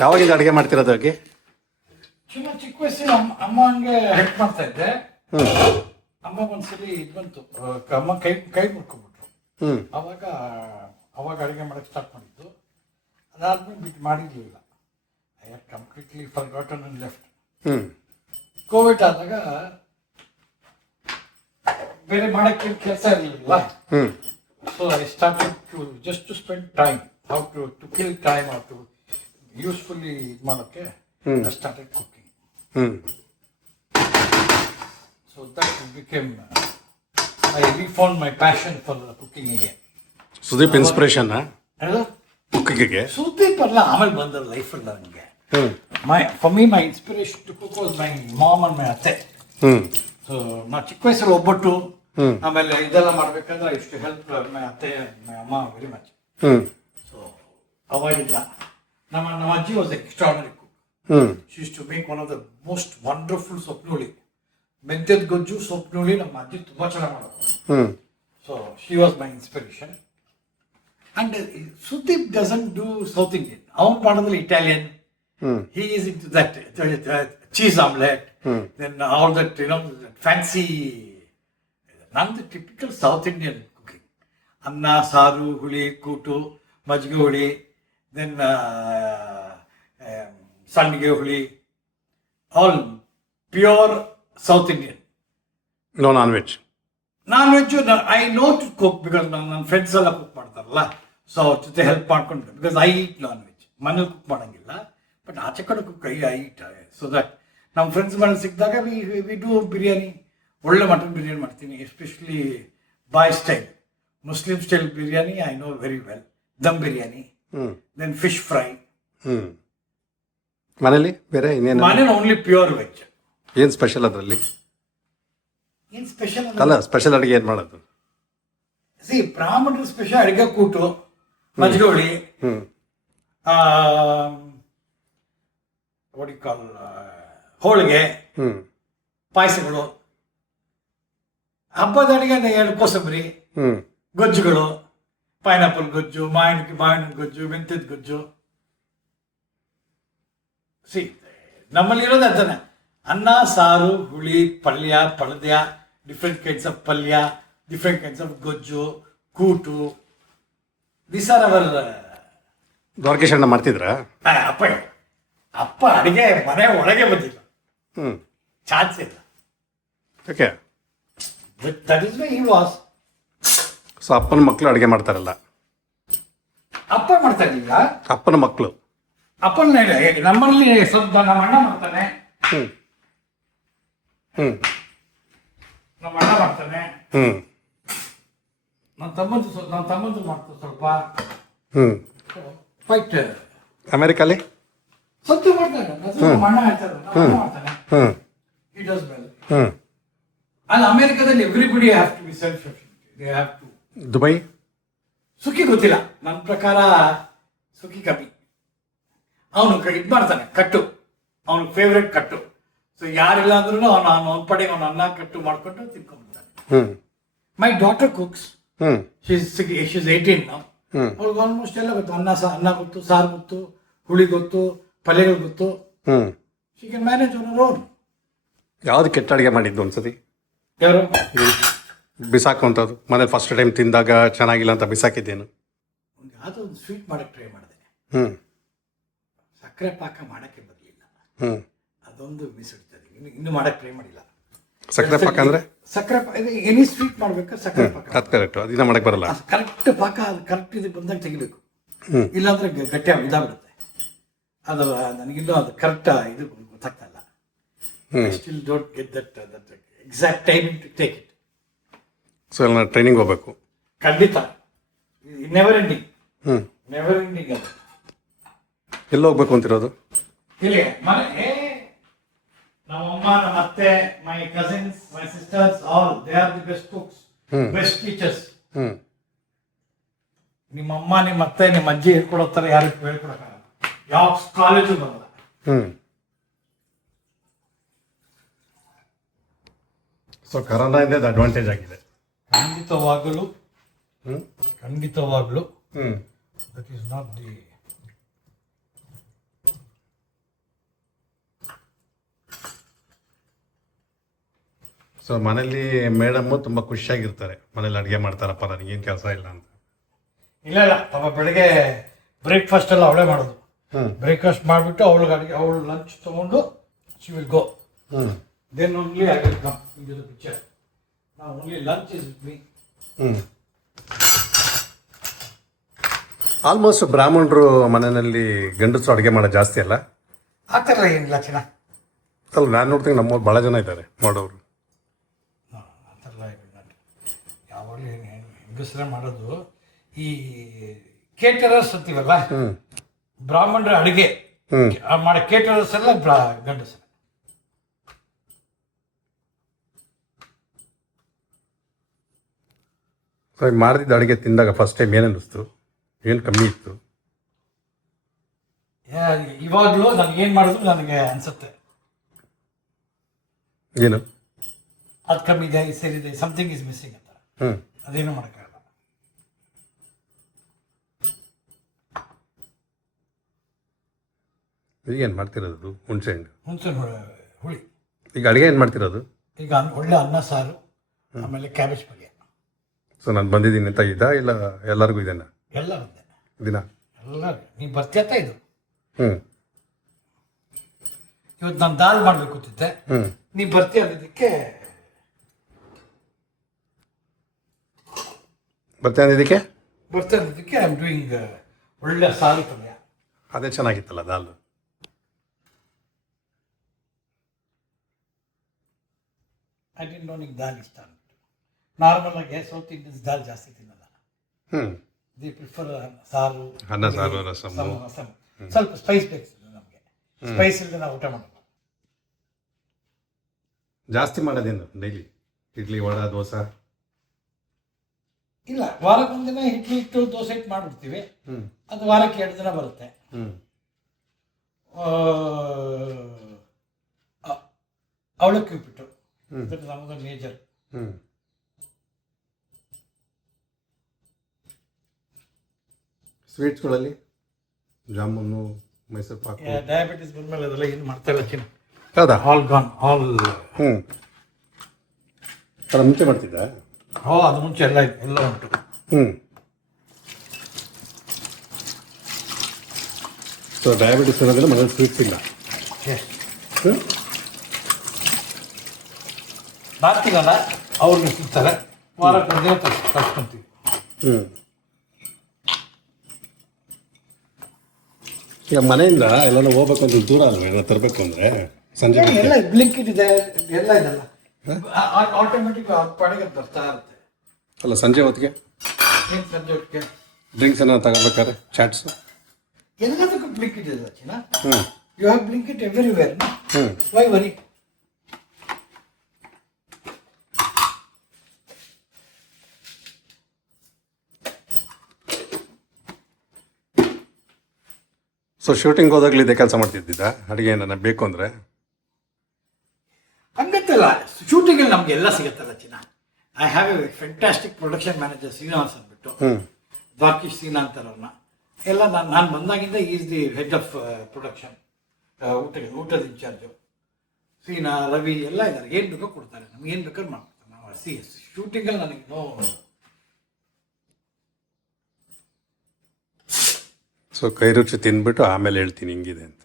ಯಾವಾಗಿಂದ ಅಡುಗೆ ಮಾಡ್ತಿರೋದು ಹೋಗಿ ಚಿನ್ನ ಚಿಕ್ಕ ವಯಸ್ಸಿನ ಅಮ್ಮ ಅಮ್ಮ ಹಂಗೆ ಹೆಲ್ಪ್ ಮಾಡ್ತಾ ಇದ್ದೆ. ಹ್ಞೂ ಅಮ್ಮ ಒಂದ್ಸಲಿ ಇದು ಬಂತು. ಅಮ್ಮ ಕೈ ಕೈ ಮುಡ್ಕೊಂಡ್ಬಿಟ್ರು ಹ್ಞೂ ಅವಾಗ ಅವಾಗ ಅಡುಗೆ ಮಾಡಕ್ಕೆ ಸ್ಟಾರ್ಟ್ ಮಾಡಿದ್ದು. ಅದಾದ್ಮೇಲೆ ಬಿಟ್ಟು ಮಾಡಿರಲಿಲ್ಲ. I have completely forgotten and left ಹ್ಞೂ ಕೋವಿಡ್ ಆದಾಗ ಬೇರೆ ಮಾಡೋಕ್ಕೆ ಕೆಲಸ ಇರಲಿಲ್ಲ. ಹ್ಞೂ so I start to just to spend time how to to kill time how to usefully ಇದು ಮಾಡೋಕ್ಕೆ. ಐ ಸ್ಟಾರ್ಟೆಡ್ ಕುಕಿಂಗ್ ಹ್ಞೂ so that became I refound my passion for cooking ಇದೆ ಸುದೀಪ್ ಇನ್ಸ್ಪಿರೇಷನ್ ಅದು ಕುಕ್ಕಿಗೆ ಸುದೀಪ್ ಅಲ್ಲ ಆಮೇಲೆ ಬಂದ ಲೈಫಲ್ಲ ನನಗೆ. My for me my inspiration to cook was my mom and my ಅತ್ತೆ. ಸೊ ನಾ ಚಿಕ್ಕ ವಯಸ್ಸಲ್ಲಿ ಒಬ್ಬಟ್ಟು. ಆಮೇಲೆ ಇದೆಲ್ಲ ಮಾಡ್ಬೇಕಂದ್ರೆ ಇಷ್ಟು ಹೆಲ್ಪ್ ಮೈ ಅತ್ತೆ ಮೈ ಅಮ್ಮ ವೆರಿ ಮಚ್ ಸೊ ಅವಾಗಿಲ್ಲ ನಮ್ಮ ನಮ್ಮ ಅಜ್ಜಿ was extraordinary cook she to make one of the most wonderful ಸೊಪ್ನುಳಿ ಮೆಂತ್ಯದ ಗೊಜ್ಜು ಸೊಪ್ನುಳಿ ನಮ್ಮ ಅಜ್ಜಿ ತುಂಬ ಚೆನ್ನಾಗಿ ಮಾಡೋದು so she was my inspiration and Sudeep doesn't do South Indian ಅವ್ನು ಮಾಡೋದ್ರಲ್ಲಿ Italian he is into that cheese omelette cheese omelette, then all that, you know, that fancy. None the typical South Indian cooking. Anna, saru, ಸಣ್ಣಗೆ ಹುಳಿ all pure then uh, um, all pure South Indian. No non veg non veg I know to cook because ನನ್ನ friends ಎಲ್ಲ cook ಮಾಡ್ತಾರಲ್ಲ. So ಅವ್ರ ಜೊತೆ help ಮಾಡ್ಕೊಂಡು because I eat non veg ಮನೇಲಿ cook ಮಾಡಂಗಿಲ್ಲ. ಬಟ್ ಆಚೆ ಕಡೆ cook I I eat so that ನಮ್ಮ ಫ್ರೆಂಡ್ಸ್ ಮನೇಲಿ ಸಿಕ್ಕಿದಾಗ ವಿ ವಿ ಡೂ ಬಿರಿಯಾನಿ. ಒಳ್ಳೆ ಮಟನ್ ಬಿರಿಯಾನಿ ಮಾಡ್ತೀನಿ especially bhai style Muslim style biryani I know very well dum biryani. Then fish fry ಹ್ಞೂ ಮನೇಲಿ ಬೇರೆ ಇನ್ನೇನು? ಮನೇಲಿ ಓನ್ಲಿ ಪ್ಯೂರ್ ವೆಜ್ ಏನು ಸ್ಪೆಷಲ್ ಅದರಲ್ಲಿ? ಏನು ಸ್ಪೆಷಲ್ ಅಲ್ಲ ಸ್ಪೆಷಲ್ ಅಡುಗೆ ಏನು ಮಾಡೋದು? ಸಿ ಬ್ರಾಹ್ಮಣರ ಸ್ಪೆಷಲ್ ಅಡುಗೆ ಕೂಟು ಮಜ್ಗೋಳಿ ಕಾಲ್ ಹೋಳಿಗೆ ಹ್ಞೂ ಪಾಯಸಗಳು ಹಬ್ಬದ ಅಡುಗೆ ಅಂದ್ರೆ ಎರಡು ಕೋಸಂಬರಿ ಹ್ಞೂ ಗೊಜ್ಜುಗಳು ಪೈನಾಪಲ್ ಗೊಜ್ಜು ಮಾವಿನ ಮಾವಿನ ಗೊಜ್ಜು ಮೆಂತ್ಯದ ಗೊಜ್ಜು ಸಿ ನಮ್ಮಲ್ಲಿ ಇರೋದು ಅದನ್ನ ಅನ್ನ ಸಾರು ಹುಳಿ ಪಲ್ಯ ಪಳದ್ಯ different kinds of palya different kinds of gojju kootu this are our ದ್ವಾರಕೇಶಣ್ಣ ಮಾಡ್ತಿದ್ರಾ ಅಪ್ಪ ಅಪ್ಪ ಅಡಿಗೆ ಮನೆ ಒಳಗೆ ಬಂದಿಲ್ಲ. ಹ್ಞೂ ಚಾನ್ಸ್ ಇಲ್ಲ. Okay that is my he was so ಅಪ್ಪನ ಮಕ್ಕಳು ಅಡುಗೆ ಮಾಡ್ತಾರಲ್ಲ. ಅಪ್ಪ ಮಾಡ್ತಾ ಇದ್ದೀಗ ಅಪ್ಪನ ಮಕ್ಕಳು ಅಪ್ಪನ ನಮ್ಮಲ್ಲಿ ಸ್ವಲ್ಪ ನಮ್ಮ ಅಣ್ಣ ಮಾಡ್ತಾನೆ. ಹ್ಞೂ ಹ್ಞೂ ನಮ್ಮ ಅಣ್ಣ ಮಾಡ್ತಾನೆ. ಹ್ಞೂ ನನ್ನ ತಮ್ಮಂದು ಸ್ವಲ್ಪ ನನ್ನ ತಮ್ಮಂದು ಮಾಡ್ತಾರೆ ಸ್ವಲ್ಪ. ಹ್ಞೂ ಫೈಟ್ ಅಮೇರಿಕಲ್ಲಿ? ಸ್ವಲ್ಪ ಮಾಡ್ತಾನೆ ನಮ್ಮ ಅಣ್ಣ ಹೇಳ್ತಾರೆ ನಮ್ಮ ಅಣ್ಣ ಮಾಡ್ತಾನೆ. ಹ್ಞೂ does well. ಹ್ಞೂ ಅಲ್ಲ ಅಮೆರಿಕದಲ್ಲಿ everybody have to be self they have to Dubai? ಸುಖಿ ಗೊತ್ತಿಲ್ಲ. ನನ್ನ ಪ್ರಕಾರ ಸುಖಿ ಕಪಿ ಅವನು ಇದು ಮಾಡ್ತಾನೆ ಕಟ್ಟು. ಅವನ ಫೇವ್ರೆಟ್ ಕಟ್ಟು. ಸೊ ಯಾರಿಲ್ಲ ಅಂದ್ರೂ ಅವನು ಅವನ ಪಡೆಗೆ ಅವನ ಅನ್ನ ಕಟ್ಟು ಮಾಡ್ಕೊಂಡು ತಿನ್ಕೊಂಡ್ಬಿಡ್ತಾನೆ. My daughter cooks she's eighteen. ಅವ್ಳಿಗೆ ಆಲ್ಮೋಸ್ಟ್ ಎಲ್ಲ ಗೊತ್ತು. ಅನ್ನ ಸಾ ಅನ್ನ ಗೊತ್ತು ಸಾರು ಗೊತ್ತು ಹುಳಿ ಗೊತ್ತು ಪಲ್ಯಗಳು ಗೊತ್ತು. ಶಿ ಕ್ಯಾನ್ ಮ್ಯಾನೇಜ್ ಅವನ ಓನ್ ಯಾವ್ದು ಕೆಟ್ಟ ಅಡುಗೆ ಮಾಡಿದ್ದು ಒಂದ್ಸತಿ? ಯಾರು? ಬಿಸಾಕುವಂಥದ್ದು. ಮನೇಲಿ ಫಸ್ಟ್ ಟೈಮ್ ತಿಂದಾಗ ಚೆನ್ನಾಗಿಲ್ಲ ಅಂತ ಬಿಸಾಕಿದ್ದೇನು. ಯಾವುದೋ ಒಂದು ಸ್ವೀಟ್ ಮಾಡಕ್ಕೆ ಟ್ರೈ ಮಾಡಿದೆ. ಹ್ಞೂ ಸಕ್ಕರೆ ಪಾಕ ಮಾಡೋಕ್ಕೆ ಬರಲಿಲ್ಲ. ಹ್ಞೂ ಅದೊಂದು ಮಿಸ್ ಇಡ್ತದೆ ಇನ್ನು ಇನ್ನೂ ಮಾಡಕ್ಕೆ ಟ್ರೈ ಮಾಡಿಲ್ಲ. ಸಕ್ಕರೆ ಪಾಕ ಅಂದರೆ? ಸಕ್ಕರೆ ಪಾಕ ಎನಿ ಸ್ವೀಟ್ ಮಾಡಬೇಕು ಸಕ್ಕರೆ ಪಾಕ? ಅದು ಕರೆಕ್ಟು ಅದನ್ನ ಮಾಡಕ್ಕೆ ಬರಲ್ಲ. ಕರೆಕ್ಟ್ ಪಾಕ ಅದು ಕರೆಕ್ಟ್ ಇದು ಬಂದಾಗ ತೆಗಿಬೇಕು. ಇಲ್ಲಾಂದ್ರೆ ಗಟ್ಟಿ ಇದಾಗ್ಬಿಡುತ್ತೆ. ಅದು ನನಗಿನ್ನೂ ಅದು ಕರೆಕ್ಟ್ ಇದು ಗೊತ್ತಾಗ್ತಾ ಇಲ್ಲ. Still don't get that that exact timing to take it so ಎಲ್ಲ ಟ್ರೈನಿಂಗ್ ಹೋಗ್ಬೇಕು. ಖಂಡಿತ. ನೆವರ್ ಎಂಡಿಂಗ್ ಹ್ಞೂ ನೆವರ್ ಎಂಡಿಂಗ್ ಅದು. ಎಲ್ಲಿ ಹೋಗ್ಬೇಕು ಅಂತಿರೋದು? ಇಲ್ಲಿ ಮನೆ ಏ, ನಮ್ಮಮ್ಮ ನಮ್ಮ ಅತ್ತೆ my cousins my sisters all they are the best cooks hmm. Best teachers ಹ್ಞೂ ನಿಮ್ಮಮ್ಮ ನಿಮ್ಮ ಅತ್ತೆ ನಿಮ್ಮ ಅಜ್ಜಿ ಹೇಳ್ಕೊಡೋ ಥರ ಯಾರು ಹೇಳ್ಕೊಡಕ್ಕಾಗಲ್ಲ. ಯಾವ ಕಾಲೇಜು ಬರಲ್ಲ. ಹ್ಞೂ ಸೊ ಕರೋನಾ ಇದೆ ಅಡ್ವಾಂಟೇಜ್ ಆಗಿದೆ. ಖಂಡಿತವಾಗಲು ಖಂಡಿತವಾಗಲು that is not the so ಮನೇಲಿ ಮೇಡಮ್ಮು ತುಂಬ ಖುಷಿಯಾಗಿರ್ತಾರೆ. ಮನೇಲಿ ಅಡುಗೆ ಮಾಡ್ತಾರಪ್ಪ ನನಗೇನು ಕೆಲಸ ಇಲ್ಲ ಅಂತ. ಇಲ್ಲ ಇಲ್ಲ. ತಮ್ಮ ಬೆಳಿಗ್ಗೆ ಬ್ರೇಕ್ಫಾಸ್ಟ್ ಎಲ್ಲ ಅವಳೇ ಮಾಡೋದು. ಬ್ರೇಕ್ಫಾಸ್ಟ್ ಮಾಡಿಬಿಟ್ಟು ಅವಳು ಅಡುಗೆ ಅವಳು ಲಂಚ್ ತೊಗೊಂಡು she will go then only I picture ನಾವು only lunch is with me almost ಬ್ರಾಹ್ಮಣರು ಮನೆಯಲ್ಲಿ ಗಂಡಸರು ಅಡುಗೆ ಮಾಡೋ ಜಾಸ್ತಿ ಅಲ್ಲ? ಆ ಥರ ಏನಿಲ್ಲ ಚಿನ್ನ. ಅಲ್ಲ ನಾನು ನೋಡ್ತೀನಿ ನಮ್ಮ ಭಾಳ ಜನ ಇದ್ದಾರೆ ಮಾಡೋರು. ಆ ಥರ ಯಾವಾಗಲೂ ಏನು ಹೆಂಗಸರೇ ಮಾಡೋದು ಈ ಕೇಟರರ್ಸ್ ಅಂತೀವಲ್ಲ? ಬ್ರಾಹ್ಮಣರ ಅಡುಗೆ ಮಾಡೋ ಕೇಟರರ್ಸ್ ಎಲ್ಲ ಬ್ರಾ ಗಂಡಸರು. ಸೊ ಮಾಡಿದ ಅಡುಗೆ ತಿಂದಾಗ ಫಸ್ಟ್ ಟೈಮ್ ಏನು ಅನ್ನಿಸ್ತು ಏನು ಕಮ್ಮಿ ಇತ್ತು? ಇವಾಗಲೂ ನನಗೆ ಏನು ಮಾಡಿದ್ರು ನನಗೆ ಅನಿಸುತ್ತೆ. ಏನು? ಅದು ಕಮ್ಮಿ ಇದೆ ಇದು ಸೇರಿದೆ ಸಮಥಿಂಗ್ ಇಸ್ ಮಿಸ್ಸಿಂಗ್ ಅಂತ. ಹ್ಞೂ ಅದೇನು ಮಾಡೋಕ್ಕಾಗಲ್ಲ ಈಗ ಏನು ಮಾಡ್ತಿರೋದು ಹುಣಸೆ ಹಣ್ಣು? ಹುಣಸೆ ಹುಳಿ. ಈಗ ಅಡುಗೆ ಏನು ಮಾಡ್ತಿರೋದು? ಈಗ ಒಳ್ಳೆ ಅನ್ನ ಸಾರು ಆಮೇಲೆ ಕ್ಯಾಬೇಜ್ ಪಲ್ಯ. ಸೊ ನಾನು ಬಂದಿದ್ದೀನಿ ಅಂತ ಇದ್ದ? ಇಲ್ಲ ಎಲ್ಲರಿಗೂ ಇದೆನಾ? ಎಲ್ಲ ಬಂದೆ ದಿನ? ಎಲ್ಲ ನೀವು ಅಂತ ಇದು? ಹ್ಞೂ ಇವತ್ತು ನಾನು ದಾಲ್ ಮಾಡಬೇಕು ಅಂತಿದ್ದೆ. ಹ್ಞೂ ನೀವು ಬರ್ತೀಯ ಅಂದಿದ್ದಕ್ಕೆ ಬರ್ತಾ ಇದಕ್ಕೆ ಬರ್ತೀಯ ಅಂದಿದ್ದಕ್ಕೆ ಐ ಆಮ್ ಡೂಯಿಂಗ್ ಒಳ್ಳೆ ಸಾರು ಪಲ್ಯ. ಅದೇ ಚೆನ್ನಾಗಿತ್ತಲ್ಲ ದಾಲ್ ಐ ಡಿಂಟ್ ನೋ ನಿಂಗೆ ದಾಲ್ ಇಷ್ಟ ಅಂದ್ಬಿಟ್ಟು ನಾರ್ಮಲ್ ಆಗಿ ಸೌತ್ ಇಂಡಿಯನ್ಸ್ ದಾಲ್ ಜಾಸ್ತಿ ತಿನ್ನಲ್ಲ. ಹ್ಮ್. ದಿ ಪ್ರಿಫರ್ ಸಾರು ಅನ್ನ ಸಾರು ರಸಮ್, ರಸಮ್. ಸ್ವಲ್ಪ ಸ್ಪೈಸ್ ಬೇಕು ನಮಗೆ. ಸ್ಪೈಸ್ ಇಲ್ಲದೆ ನಾವು ಊಟ ಮಾಡಲ್ಲ. ಜಾಸ್ತಿ ಮಾಡೋದೇನು ಡೈಲಿ ಇಡ್ಲಿ ವಡ ದೋಸೆ? ಇಲ್ಲ ವಾರಕ್ಕೊಂದಿನ ಇಡ್ಲಿ ಇಟ್ಟು ದೋಸೆ ಇಟ್ಟು ಮಾಡಿಬಿಡ್ತೀವಿ. ಅದು ವಾರಕ್ಕೆ ಎರಡು ದಿನ ಬರುತ್ತೆ. ಹ್ಮ್. ಆ, ಅ- ಅವಲಕ್ಕಿ ಉಪ್ಪಿಟ್ಟು. ನಮ್ಮದು ಮೇಜರ್ ಸ್ವೀಟ್ಸ್ಗಳಲ್ಲಿ ಜಾಮೂನು ಮೈಸೂರು ಪಾಕ್. ಡಯಾಬಿಟಿಸ್ ಬಂದ್ಮೇಲೆ ಅದೆಲ್ಲ ಏನು ಮಾಡ್ತಾ ಇಲ್ಲ ಚಿನ್ನ. ಹೌದಾ? ಆಲ್ ಗಾನ್ ಹಾಲ್ ಹ್ಞೂ ಅಲ್ಲ ಮುಂಚೆ ಮಾಡ್ತಿದ್ದ? ಹೋ ಅದು ಮುಂಚೆ ಎಲ್ಲ ಇದೆ, ಎಲ್ಲ ಉಂಟು. ಹ್ಞೂ ಸೊ ಡಯಾಬಿಟಿಸ್ ಅನ್ನೋದಿಲ್ಲ ಮನೇಲಿ ಸ್ವೀಟ್ಸ್ ಇಲ್ಲ. ಮಾಡ್ತೀವಲ್ಲ ಅವ್ರಿಗೆ ಸಿಗ್ತಾರೆ ವಾರಕ್ಕೆ ಒಂದೇ ತರ್ಸ್ಕೊಂತೀವಿ. ಹ್ಞೂ ಈಗ ಮನೆಯಿಂದ ಎಲ್ಲಾನು ಹೋಗ್ಬೇಕು ಅಂದ್ರೆ ದೂರ ಅಲ್ವಾ? ಎಲ್ಲ ತರಬೇಕು ಅಂದ್ರೆ? ಸಂಜೆ ಎಲ್ಲ ಬ್ಲಿಂಕಿಟ್ ಇದೆ ಎಲ್ಲ ಇದೆಲ್ಲ. ಆಟೋಮೆಟಿಕ್ ಪಡೆಗೆ ಬರ್ತಾ ಇರುತ್ತೆ. ಅಲ್ಲ ಸಂಜೆ ಹೊತ್ತಿಗೆ? ಏನು ಸಂಜೆ ಹೊತ್ತಿಗೆ? ಡ್ರಿಂಕ್ಸ್ ಏನಾದ್ರು ತಗೋಬೇಕಾದ್ರೆ? ಚಾಟ್ಸ್ ಎಲ್ಲದಕ್ಕೂ ಬ್ಲಿಂಕಿಟ್ ಇದೆ ಚಿನ್ನ ಹ್ಞೂ ಯು ಹ್ಯಾವ್ ಬ್ಲಿಂಕಿಟ್ ಎವ್ರಿವೇರ್ ಹ್ಞೂ ವೈ ವರಿ ಸೊ ಶೂಟಿಂಗ್ ಹೋದಾಗಲಿ ಇದೇ ಕೆಲಸ ಮಾಡ್ತಿದ್ದಿದ್ದ ಅಡುಗೆ ಏನಾರ ಬೇಕು ಅಂದರೆ? ಹಂಗತ್ತಲ್ಲ ಶೂಟಿಂಗಲ್ಲಿ ನಮಗೆಲ್ಲ ಸಿಗುತ್ತಲ್ಲ ಚಿನ್ನ. I have a fantastic production manager Srinivas ಅಂದ್ಬಿಟ್ಟು. ದ್ವಾರ್ಕಿಶ್ ಸೀನಾ ಅಂತಾರವ್ರನ್ನ. ಎಲ್ಲ ನಾನು ನಾನು ಬಂದಾಗಿಂದ is the head of production ಊಟ ಊಟದ ಇನ್ಚಾರ್ಜು ಸೀನಾ ರವಿ ಎಲ್ಲ ಇದ್ದಾರೆ. ಏನು ಬೇಕೋ ಕೊಡ್ತಾರೆ. ನಮ್ಗೆ ಏನು ಬೇಕಾದ್ರೂ ಮಾಡ್ಕೊಡ್ತಾರೆ. ನಾವು ಸಿ ಶೂಟಿಂಗಲ್ಲಿ ನನಗೆ ನೋ ಸೊ ಕೈ ರುಚಿ ಆಮೇಲೆ ಹೇಳ್ತೀನಿ ಹಿಂಗಿದೆ ಅಂತ.